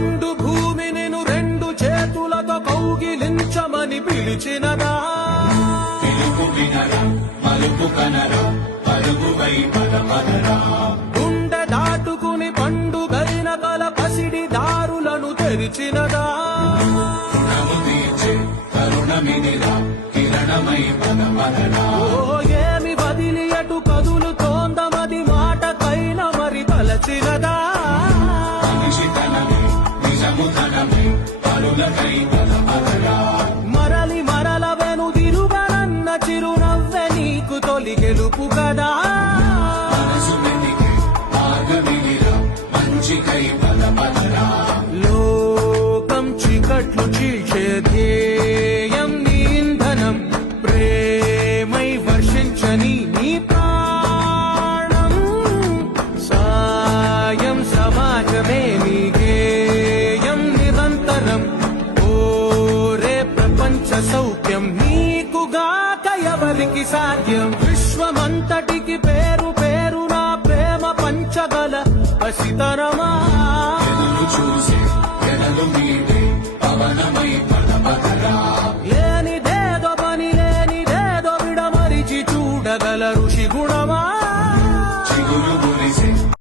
నిండు భూమి నిన్ను రెండు చేతులతో కౌగిలించమని పిలిచినదా? పిలుపు వినరా మలుపు కనరా పలుగువై పద పదరా. గుండె దాటుకుని పండుగైన కల పసిడి దారులను తెరిచినదా? రుణము తీర్చే కరుణమిదిరా కిరణమై పద పదరా. మరలి మరల వెనుదిరుగనన్న చిరునవ్వె నీకు తొలి గెలుపు కదా. లోకం చికట్లు చీల్చే ధ్యేయం నీ ఇంధనం ప్రేమై వర్షించని నీ సౌఖ్యం నీకుగాక ఎవరికి సాధ్యం? విశ్వమంతటికి పేరు పేరు నా ప్రేమ పంచగల పసితరమా చూసి పని లేనిదేదో విడమరిచి చూడగలరు.